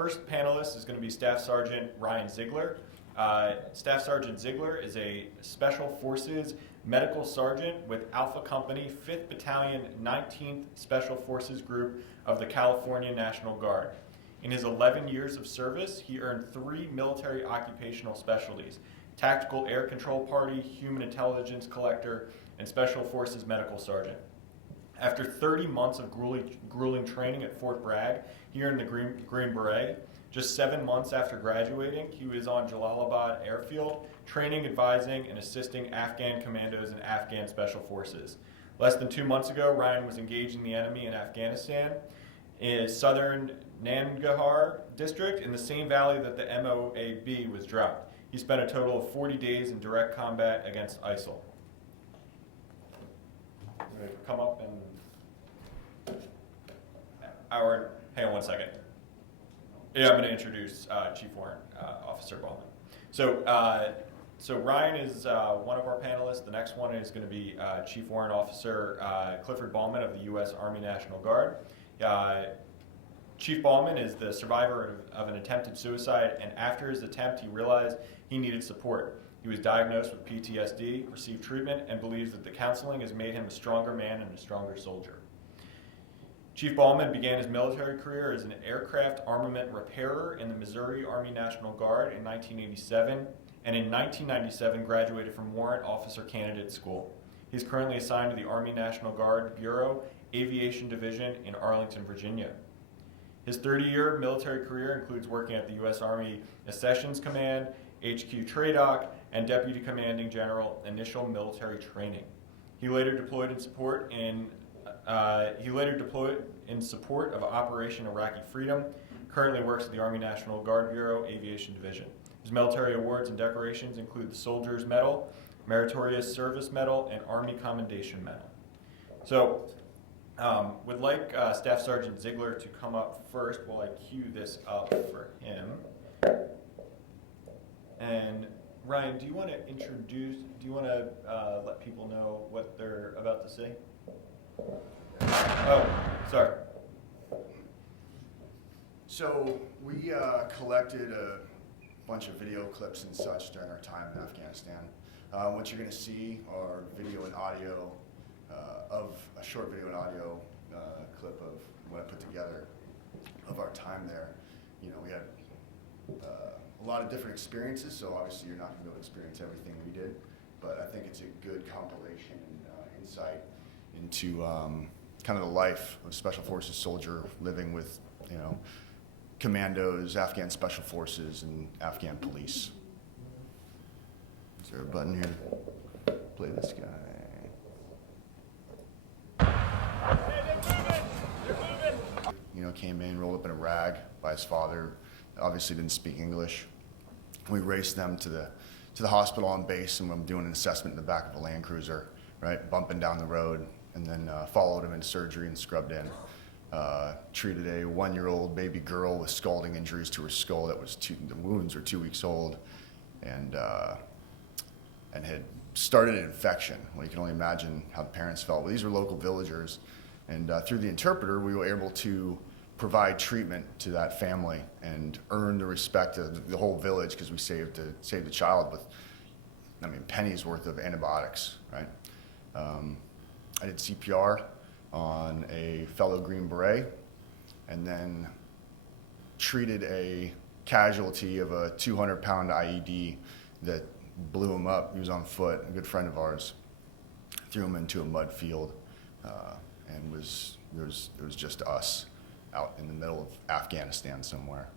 first panelist is going to be Staff Sergeant Ryan Ziegler. Staff Sergeant Ziegler is a Special Forces Medical Sergeant with Alpha Company, 5th Battalion, 19th Special Forces Group of the California National Guard. In his 11 years of service, he earned 3 military occupational specialties: Tactical Air Control Party, Human Intelligence Collector, and Special Forces Medical Sergeant. After 30 months of grueling training at Fort Bragg, he earned the Green Beret. Just 7 months after graduating, he was on Jalalabad Airfield, training, advising, and assisting Afghan commandos and Afghan Special Forces. Less than 2 months ago, Ryan was engaging the enemy in Afghanistan in southern NGAUS district in the same valley that the MOAB was dropped. He spent a total of 40 days in direct combat against ISIL. Come up and hang on one second. Yeah, I'm going to introduce Chief Warrant Officer Ballman. So Ryan is one of our panelists. The next one is going to be Chief Warrant Officer Clifford Ballman of the U.S. Army National Guard. Chief Ballman is the survivor of an attempted suicide, and after his attempt, he realized he needed support. He was diagnosed with PTSD, received treatment, and believes that the counseling has made him a stronger man and a stronger soldier. Chief Ballman began his military career as an aircraft armament repairer in the Missouri Army National Guard in 1987, and in 1997 graduated from Warrant Officer Candidate School. He is currently assigned to the Army National Guard Bureau Aviation Division in Arlington, Virginia. His 30-year military career includes working at the U.S. Army Accessions Command, HQ TRADOC, and Deputy Commanding General Initial Military Training. He later deployed in support of Operation Iraqi Freedom. Currently works at the Army National Guard Bureau Aviation Division. His military awards and decorations include the Soldier's Medal, Meritorious Service Medal, and Army Commendation Medal. So, would like Staff Sergeant Ziegler to come up first while I cue this up for him. And Ryan, do you want to let people know what they're about to say? Oh, sorry. So we collected a bunch of video clips and such during our time in Afghanistan. What you're going to see are video and audio of a short video and audio clip of what I put together of our time there. You know, we had a lot of different experiences, so obviously you're not going to be able to experience everything we did, but I think it's a good compilation and insight into kind of the life of a Special Forces soldier living with, you know, commandos, Afghan Special Forces, and Afghan police. Is there a button here to play this guy? You know, came in, rolled up in a rag by his father, obviously didn't speak English. We raced them to the hospital on base, and I'm doing an assessment in the back of a Land Cruiser, right, bumping down the road, and then followed him into surgery and scrubbed in. Treated a 1-year-old baby girl with scalding injuries to her skull that was the wounds were 2 weeks old, and had started an infection. Well, you can only imagine how the parents felt. Well, these were local villagers, and through the interpreter, we were able to provide treatment to that family and earn the respect of the whole village, because we saved the child with, I mean, pennies worth of antibiotics, right? I did CPR on a fellow Green Beret, and then treated a casualty of a 200-pound IED that blew him up. He was on foot, a good friend of ours. Threw him into a mud field, and it was just us out in the middle of Afghanistan somewhere.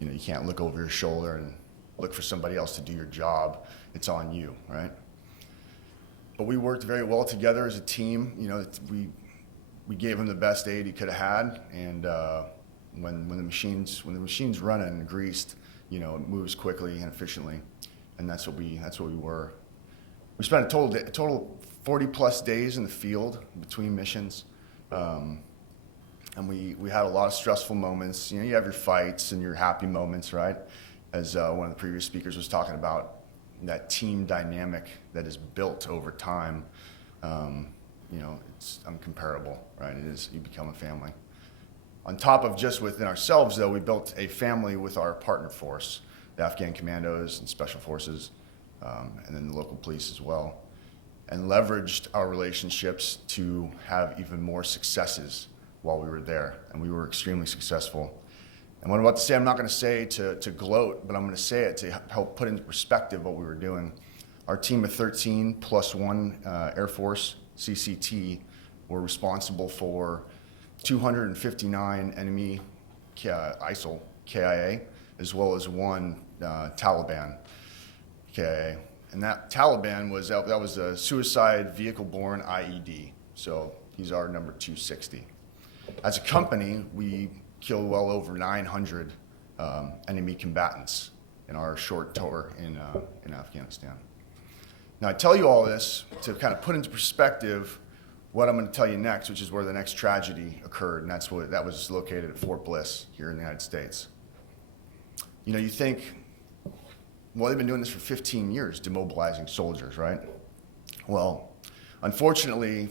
You know, you can't look over your shoulder and look for somebody else to do your job. It's on you, right? But we worked very well together as a team. You know, we gave him the best aid he could have had, and when the machine's running and greased, you know, it moves quickly and efficiently, and that's what we were. We spent a total 40+ days in the field between missions. And we had a lot of stressful moments. You know, you have your fights and your happy moments, right? As one of the previous speakers was talking about, that team dynamic that is built over time. You know, it's uncomparable, right? It is, you become a family. On top of just within ourselves, though, we built a family with our partner force, the Afghan commandos and special forces, and then the local police as well, and leveraged our relationships to have even more successes while we were there, and we were extremely successful. And what I'm about to say, I'm not going to say to gloat, but I'm going to say it to help put into perspective what we were doing. Our team of 13 plus one Air Force CCT were responsible for 259 enemy ISIL KIA, as well as one Taliban KIA. And that Taliban was a suicide vehicle-borne IED. So he's our number 260. As a company, we killed well over 900 enemy combatants in our short tour in Afghanistan. Now, I tell you all this to kind of put into perspective what I'm going to tell you next, which is where the next tragedy occurred, and that was located at Fort Bliss here in the United States. You know, you think, well, they've been doing this for 15 years, demobilizing soldiers, right? Well, unfortunately,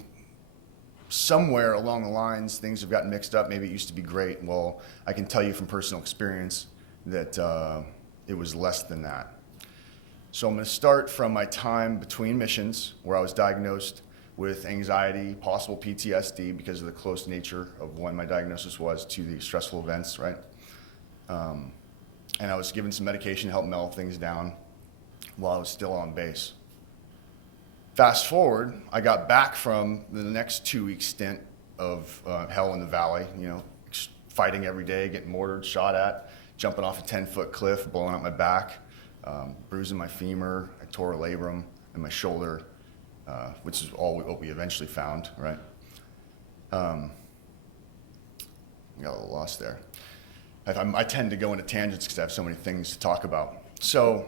somewhere along the lines, things have gotten mixed up. Maybe it used to be great. Well, I can tell you from personal experience that it was less than that. So I'm going to start from my time between missions, where I was diagnosed with anxiety, possible PTSD because of the close nature of when my diagnosis was to the stressful events, right? And I was given some medication to help mellow things down while I was still on base. Fast forward, I got back from the next 2-week stint of hell in the valley, you know, fighting every day, getting mortared, shot at, jumping off a 10-foot cliff, blowing up my back, bruising my femur, I tore a labrum in my shoulder, which is what we eventually found, right? Got a little lost there. I tend to go into tangents because I have so many things to talk about. So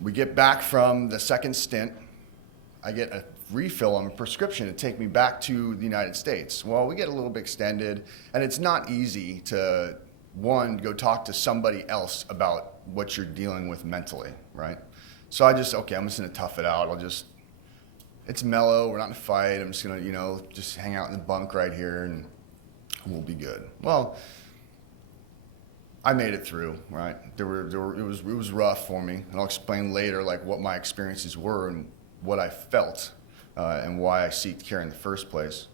we get back from the second stint. I get a refill on a prescription to take me back to the United States. Well, we get a little bit extended, and it's not easy to, one, go talk to somebody else about what you're dealing with mentally, right? So I'm just going to tough it out. It's mellow, we're not in a fight, I'm just going to, just hang out in the bunk right here and we'll be good. Well, I made it through, right? It was rough for me, and I'll explain later like what my experiences were and what I felt and why I seeked care in the first place.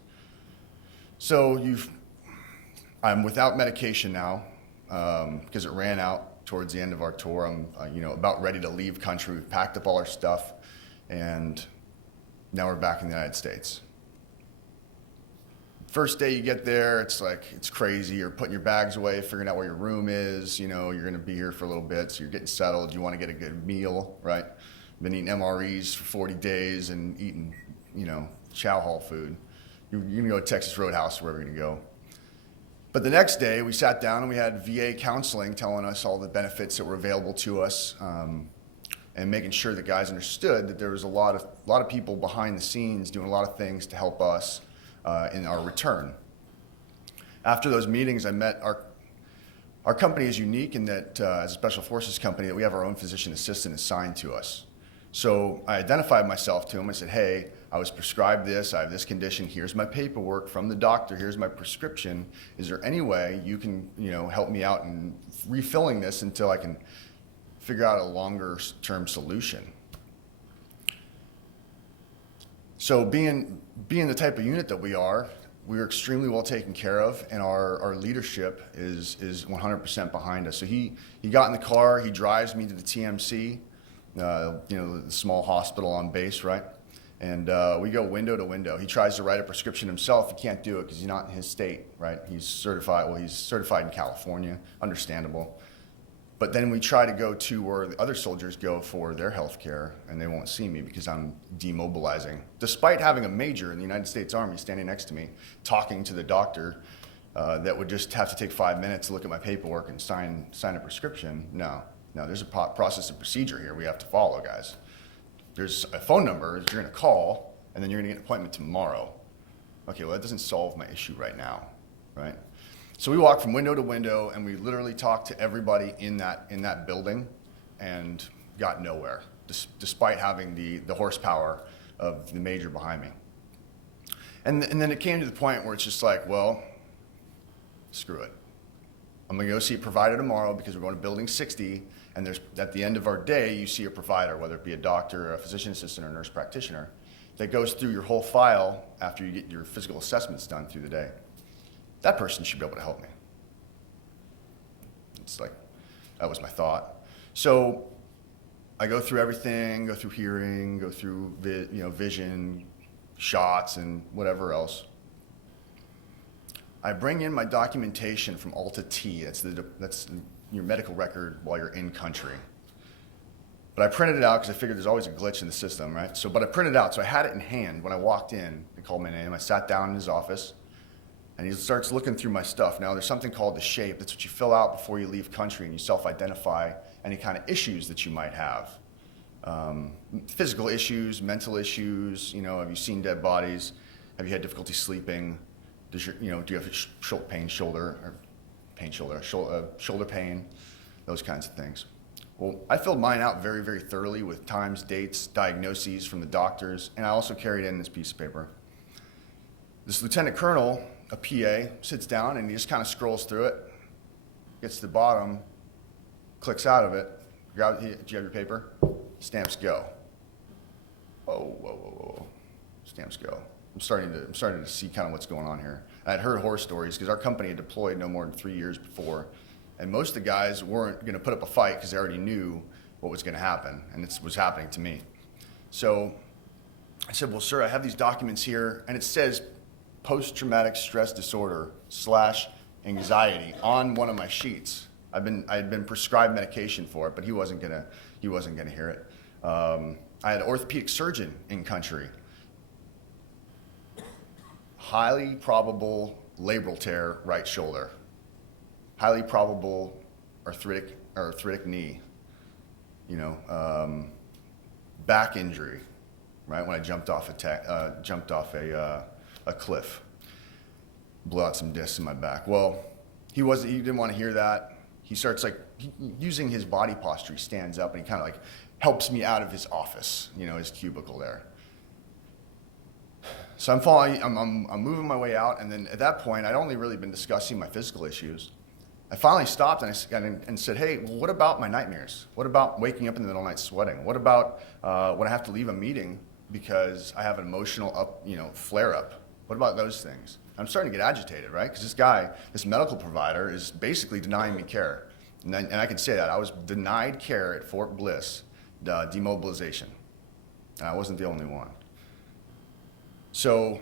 So I'm without medication now because it ran out towards the end of our tour. I'm about ready to leave country. We've packed up all our stuff, and now we're back in the United States. First day you get there, it's crazy. You're putting your bags away, figuring out where your room is. You're going to be here for a little bit, so you're getting settled. You want to get a good meal, right? Been eating MREs for 40 days and eating, chow hall food. You're going to go to Texas Roadhouse, wherever you're going to go. But the next day, we sat down and we had VA counseling telling us all the benefits that were available to us, and making sure that guys understood that there was a lot of people behind the scenes doing a lot of things to help us in our return. After those meetings, I met our company is unique in that as a special forces company that we have our own physician assistant assigned to us. So I identified myself to him. I said, hey, I was prescribed this, I have this condition, here's my paperwork from the doctor, here's my prescription. Is there any way you can help me out in refilling this until I can figure out a longer term solution? So being the type of unit that we are extremely well taken care of, and our leadership is 100% behind us. So he got in the car, he drives me to the TMC, the small hospital on base, right? And we go window to window. He tries to write a prescription himself. He can't do it because he's not in his state, right? He's certified in California, understandable. But then we try to go to where the other soldiers go for their health care, and they won't see me because I'm demobilizing. Despite having a major in the United States Army standing next to me, talking to the doctor that would just have to take 5 minutes to look at my paperwork and sign a prescription. No, there's a process and procedure here we have to follow, guys. There's a phone number that you're going to call, and then you're going to get an appointment tomorrow. Okay, well, that doesn't solve my issue right now, right? So we walked from window to window, and we literally talked to everybody in that building and got nowhere, despite having the horsepower of the major behind me. And then it came to the point where it's just like, well, screw it. I'm going to go see a provider tomorrow because we're going to building 60, and there's, at the end of our day, you see a provider, whether it be a doctor, a physician assistant, or a nurse practitioner, that goes through your whole file after you get your physical assessments done through the day. That person should be able to help me. It's like, that was my thought. So I go through everything, go through hearing, go through vision, shots, and whatever else. I bring in my documentation from Alta T. That's your medical record while you're in country. But I printed it out because I figured there's always a glitch in the system, right? But I printed it out, so I had it in hand when I walked in. He called my name. I sat down in his office, and he starts looking through my stuff. Now, there's something called the SHAPE. That's what you fill out before you leave country, and you self-identify any kind of issues that you might have. Physical issues, mental issues, have you seen dead bodies? Have you had difficulty sleeping? Do you have shoulder pain, those kinds of things. Well, I filled mine out very, very thoroughly with times, dates, diagnoses from the doctors, and I also carried in this piece of paper. This lieutenant colonel, a PA, sits down and he just kind of scrolls through it, gets to the bottom, clicks out of it. Do you have your paper? Stamps go. Whoa. Stamps go. I'm starting to see kind of what's going on here. I had heard horror stories because our company had deployed no more than 3 years before, and most of the guys weren't going to put up a fight because they already knew what was going to happen, and it was happening to me. So I said, well, sir, I have these documents here, and it says post-traumatic stress disorder / anxiety on one of my sheets. I had been prescribed medication for it, but he wasn't gonna hear it. I had an orthopedic surgeon in country. Highly probable labral tear right shoulder. Highly probable arthritic knee. Back injury, right? When I jumped off a cliff, blew out some discs in my back. Well, he didn't want to hear that. He starts using his body posture. He stands up and he kind of helps me out of his office, his cubicle there. So I'm moving my way out, and then at that point, I'd only really been discussing my physical issues. I finally stopped and said, hey, well, what about my nightmares? What about waking up in the middle of the night sweating? What about when I have to leave a meeting because I have an emotional flare-up? What about those things? I'm starting to get agitated, right? Because this medical provider is basically denying me care. And I can say that. I was denied care at Fort Bliss, demobilization. I wasn't the only one. So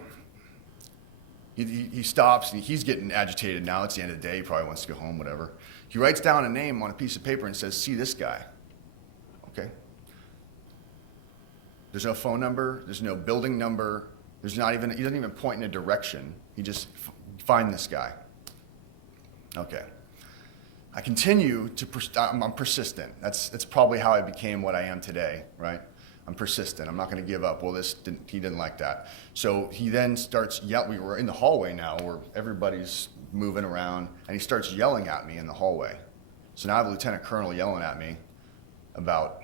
he stops, and he's getting agitated now. It's the end of the day. He probably wants to go home, whatever. He writes down a name on a piece of paper and says, see this guy. Okay. There's no phone number. There's no building number. He doesn't even point in a direction. He just, find this guy. Okay. I continue I'm persistent. That's probably how I became what I am today, right? I'm persistent. I'm not going to give up. Well, he didn't like that. So he then starts we were in the hallway now where everybody's moving around, and he starts yelling at me in the hallway. So now I have a lieutenant colonel yelling at me about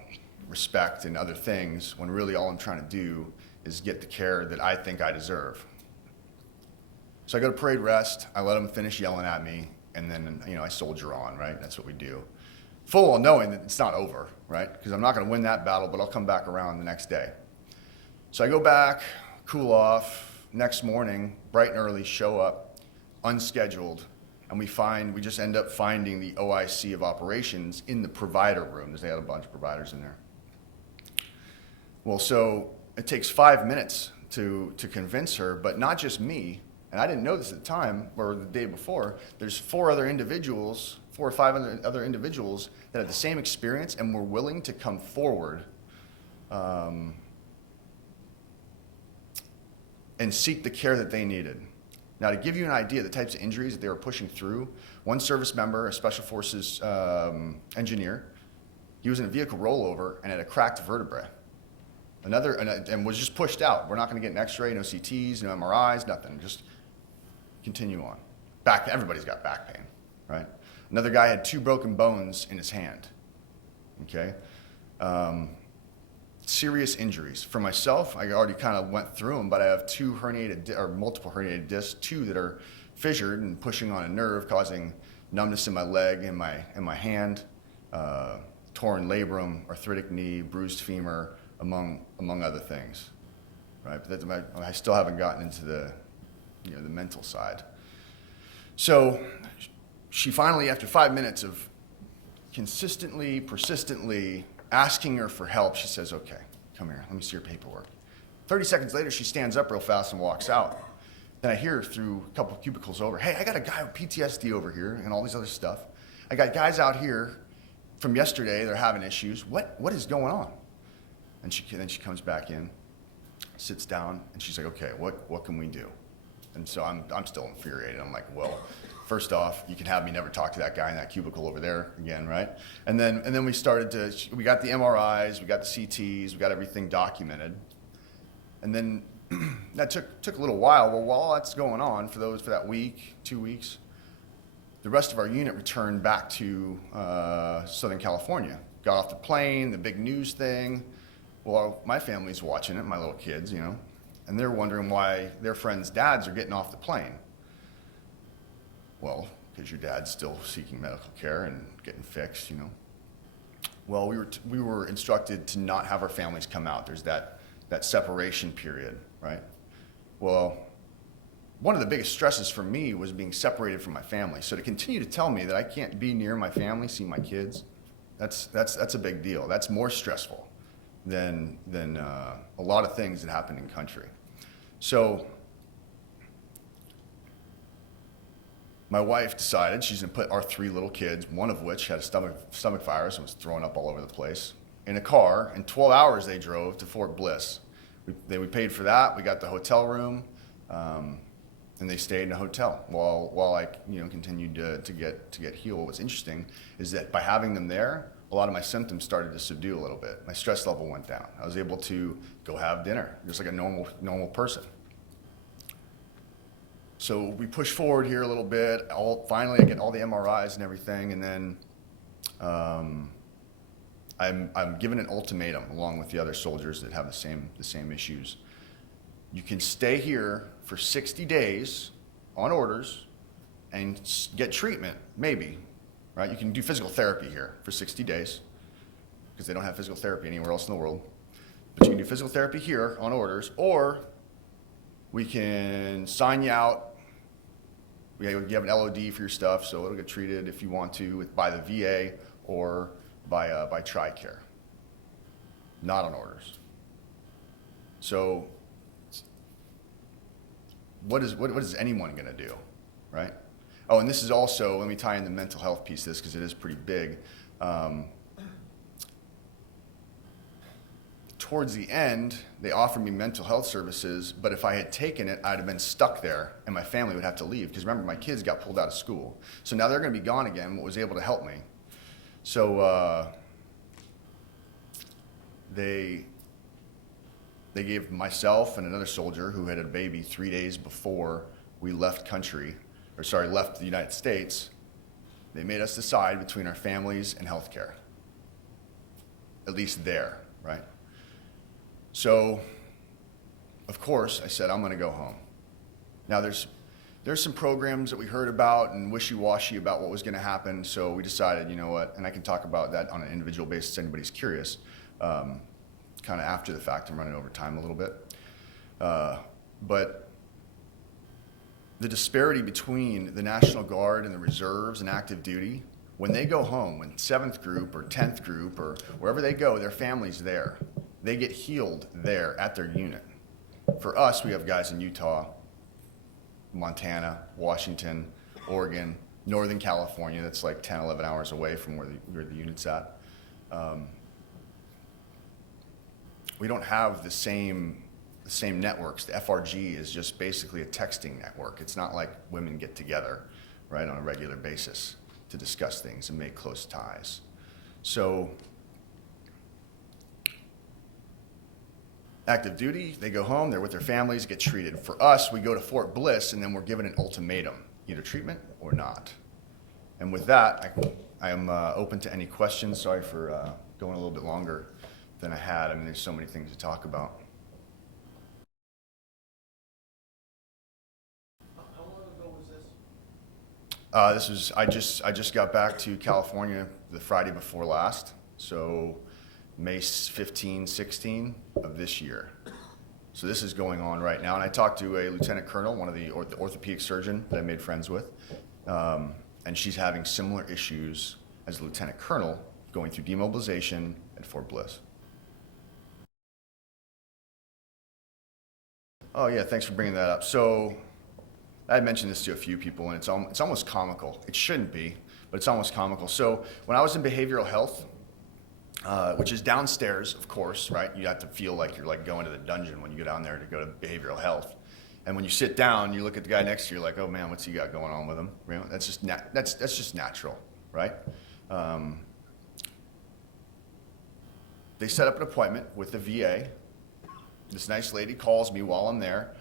respect and other things, when really all I'm trying to do is get the care that I think I deserve. So I go to parade rest. I let him finish yelling at me, and then I soldier on, right? That's what we do. Full on knowing that it's not over, right? Because I'm not going to win that battle, but I'll come back around the next day. So I go back, cool off. Next morning, bright and early, show up, unscheduled, and we just end up finding the OIC of operations in the provider room. They had a bunch of providers in there. Well, so it takes 5 minutes to convince her, but not just me. And I didn't know this at the time, or the day before. There's 4 or 5 other individuals that had the same experience and were willing to come forward and seek the care that they needed. Now, to give you an idea of the types of injuries that they were pushing through, one service member, a Special Forces engineer, he was in a vehicle rollover and had a cracked vertebrae. And was just pushed out. We're not going to get an X-ray, no CTs, no MRIs, nothing. Just continue on. Everybody's got back pain, right? Another guy had 2 broken bones in his hand. Okay, serious injuries. For myself, I already kind of went through them, but I have multiple herniated discs, 2 that are fissured and pushing on a nerve, causing numbness in my leg and my hand, torn labrum, arthritic knee, bruised femur, among other things. Right? But I still haven't gotten into the mental side. So she finally, after 5 minutes of consistently, persistently asking her for help, she says, "Okay, come here, let me see your paperwork." 30 seconds later, she stands up real fast and walks out. Then I hear through a couple of cubicles over, "Hey, I got a guy with PTSD over here and all these other stuff. I got guys out here from yesterday, they're having issues. What is going on?" And then she comes back in, sits down, and she's like, "Okay, what can we do?" And so I'm still infuriated. I'm like, "Well, first off, you can have me never talk to that guy in that cubicle over there again, right?" And then we got the MRIs, we got the CTs, we got everything documented. And then that took a little while. Well, while that's going on for that week, 2 weeks, the rest of our unit returned back to Southern California. Got off the plane, the big news thing. Well, my family's watching it, my little kids, and they're wondering why their friends' dads are getting off the plane. Well, because your dad's still seeking medical care and getting fixed, Well, we were instructed to not have our families come out. There's that separation period, right? Well, one of the biggest stresses for me was being separated from my family. So to continue to tell me that I can't be near my family, see my kids, that's a big deal. That's more stressful than a lot of things that happen in country. So my wife decided she's going to put our 3 little kids, one of which had a stomach virus and was throwing up all over the place, in a car. In 12 hours they drove to Fort Bliss. We paid for that. We got the hotel room, and they stayed in a hotel while I continued to get healed. What was interesting is that by having them there, a lot of my symptoms started to subdue a little bit. My stress level went down. I was able to go have dinner, just like a normal person. So we push forward here a little bit. Finally, I get all the MRIs and everything, and then I'm given an ultimatum along with the other soldiers that have the same issues. You can stay here for 60 days on orders and get treatment, maybe. Right? You can do physical therapy here for 60 days because they don't have physical therapy anywhere else in the world. But you can do physical therapy here on orders, or we can sign you out. You have an LOD for your stuff, so it'll get treated if you want to by the VA or by TRICARE. Not on orders. So what is anyone going to do, right? Oh, and this is also, let me tie in the mental health piece of this because it is pretty big. Towards the end, they offered me mental health services, but if I had taken it, I'd have been stuck there and my family would have to leave. Because remember, my kids got pulled out of school. So now they're going to be gone again, what was able to help me. So they gave myself and another soldier who had a baby 3 days before we left the United States, they made us decide between our families and healthcare. At least there, right? So, of course, I said, I'm going to go home. Now, there's some programs that we heard about and wishy-washy about what was going to happen, so we decided, you know what, and I can talk about that on an individual basis if anybody's curious, kind of after the fact. I'm running over time a little bit. But the disparity between the National Guard and the reserves and active duty, when they go home, when 7th Group or 10th Group or wherever they go, their family's there. They get healed there at their unit. For us, we have guys in Utah, Montana, Washington, Oregon, Northern California, that's like 10, 11 hours away from where the unit's at. We don't have the same networks. The FRG is just basically a texting network. It's not like women get together, right, on a regular basis to discuss things and make close ties. So active duty, they go home, they're with their families, get treated. For us, we go to Fort Bliss, and then we're given an ultimatum, either treatment or not. And with that, I am open to any questions. Sorry for going a little bit longer than I had. I mean, there's so many things to talk about. How long ago was this? I just got back to California the Friday before last, so May 15, 16 of this year. So this is going on right now, and I talked to a lieutenant colonel, one of the orthopedic surgeon that I made friends with, and she's having similar issues as a lieutenant colonel going through demobilization at Fort Bliss. Oh yeah, thanks for bringing that up. So I had mentioned this to a few people, and it's almost comical. It shouldn't be, but it's almost comical. So when I was in behavioral health, which is downstairs, of course, right? You have to feel like you're like going to the dungeon when you go down there to go to behavioral health. And when you sit down, you look at the guy next to you, you're like, oh man, what's he got going on with him? You know, that's just natural, right? They set up an appointment with the VA. This nice lady calls me while I'm there,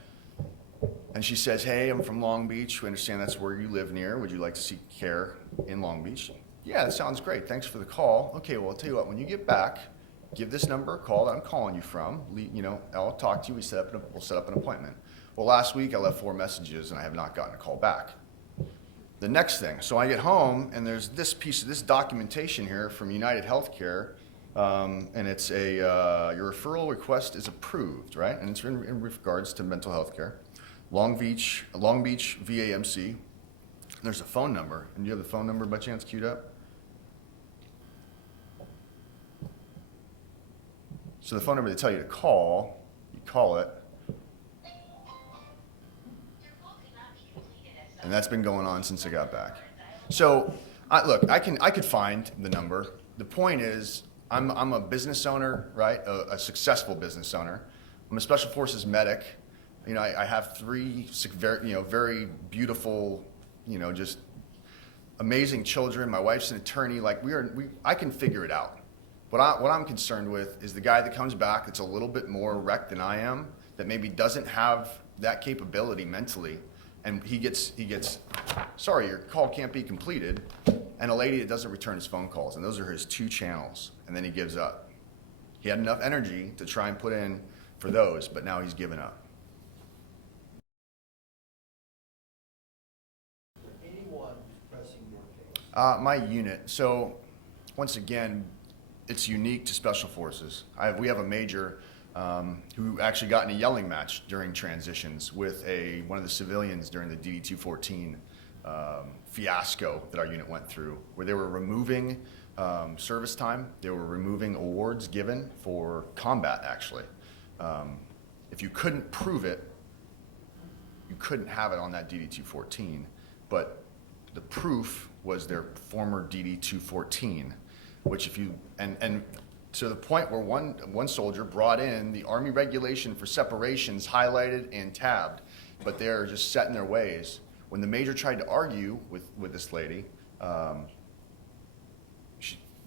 and she says, hey, I'm from Long Beach. We understand that's where you live near. Would you like to seek care in Long Beach? Yeah, that sounds great. Thanks for the call. Okay, well, I'll tell you what, when you get back, give this number a call that I'm calling you from. You know, I'll talk to you. We'll set up an appointment. Well, last week I left 4 messages, and I have not gotten a call back. The next thing, so I get home, and there's this piece of this documentation here from United Healthcare, and it's your referral request is approved, right? And it's in regards to mental health care. Long Beach VAMC. There's a phone number, and do you have the phone number by chance queued up? So the phone number they tell you to call, you call it, and that's been going on since I got back. So, look, I could find the number. The point is, I'm a business owner, right? A successful business owner. I'm a special forces medic. You know, I have 3 very beautiful, just amazing children. My wife's an attorney. Like I can figure it out. What I'm concerned with is the guy that comes back that's a little bit more wrecked than I am, that maybe doesn't have that capability mentally, and he gets, sorry, your call can't be completed, and a lady that doesn't return his phone calls, and those are his 2 channels, and then he gives up. He had enough energy to try and put in for those, but now he's given up. Anyone who's pressing your case? My unit, so once again, it's unique to Special Forces. We have a major who actually got in a yelling match during transitions with one of the civilians during the DD-214 fiasco that our unit went through, where they were removing service time, they were removing awards given for combat, actually. If you couldn't prove it, you couldn't have it on that DD-214, but the proof was their former DD-214, which if you, and to the point where one soldier brought in the Army regulation for separations highlighted and tabbed, but they're just set in their ways. When the major tried to argue with this lady,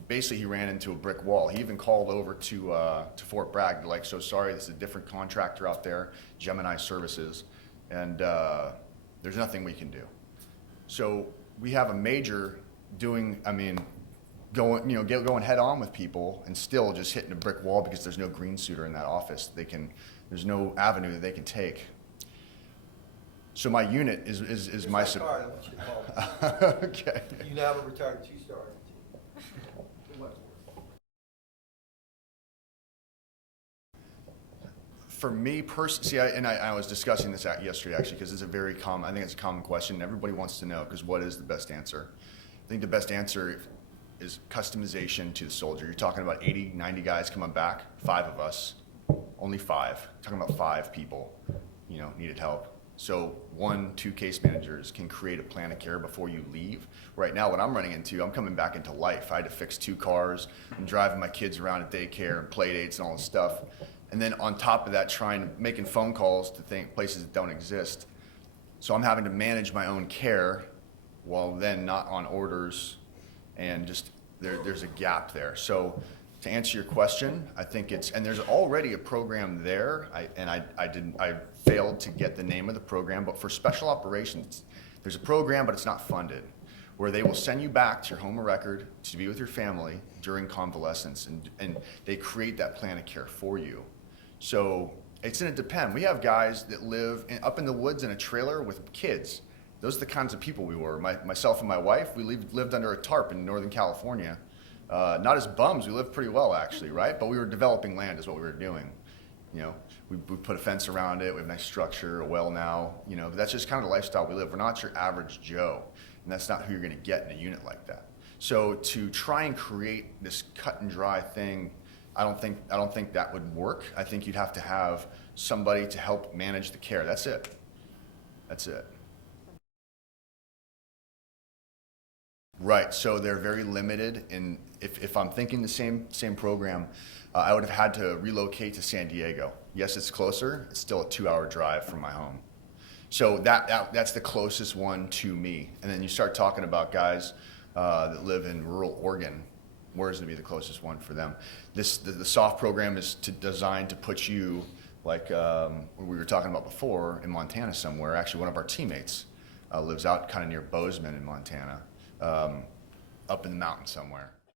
basically he ran into a brick wall. He even called over to Fort Bragg, like, so sorry, this is a different contractor out there, Gemini Services, and there's nothing we can do. So we have a major doing, going head on with people and still just hitting a brick wall because there's no green suiter in that office. There's no avenue that they can take. So my unit is my support. I want you to call me. Okay. You now have a retired 2-star. For me personally, I was discussing this yesterday actually because it's a very common, I think it's a common question. Everybody wants to know because what is the best answer? I think the best answer is customization to the soldier. You're talking about 80, 90 guys coming back, 5 of us, only 5. Talking about 5 people, needed help. So 1, 2 case managers can create a plan of care before you leave. Right now, what I'm running into, I'm coming back into life. I had to fix 2 cars. I'm driving my kids around at daycare and play dates and all this stuff. And then on top of that, making phone calls to places that don't exist. So I'm having to manage my own care while then not on orders, and just there's a gap there. So to answer your question, I think and there's already a program there, I failed to get the name of the program, but for special operations, there's a program, but it's not funded, where they will send you back to your home of record to be with your family during convalescence, and they create that plan of care for you. So it's going to depend. We have guys that live up in the woods in a trailer with kids. Those are the kinds of people we were. Myself and my wife, we lived under a tarp in Northern California. Not as bums, we lived pretty well actually, right? But we were developing land is what we were doing. You know, we put a fence around it, we have a nice structure, a well now, you know, that's just kind of the lifestyle we live. We're not your average Joe, and that's not who you're gonna get in a unit like that. So to try and create this cut and dry thing, I don't think that would work. I think you'd have to have somebody to help manage the care. That's it. That's it. Right, so they're very limited in, if I'm thinking the same program, I would have had to relocate to San Diego. Yes, it's closer, it's still a 2-hour drive from my home. So that's the closest one to me. And then you start talking about guys that live in rural Oregon, where's going to be the closest one for them? The soft program is designed to put you, like we were talking about before, in Montana somewhere. Actually, one of our teammates lives out kind of near Bozeman in Montana. Up in the mountains somewhere.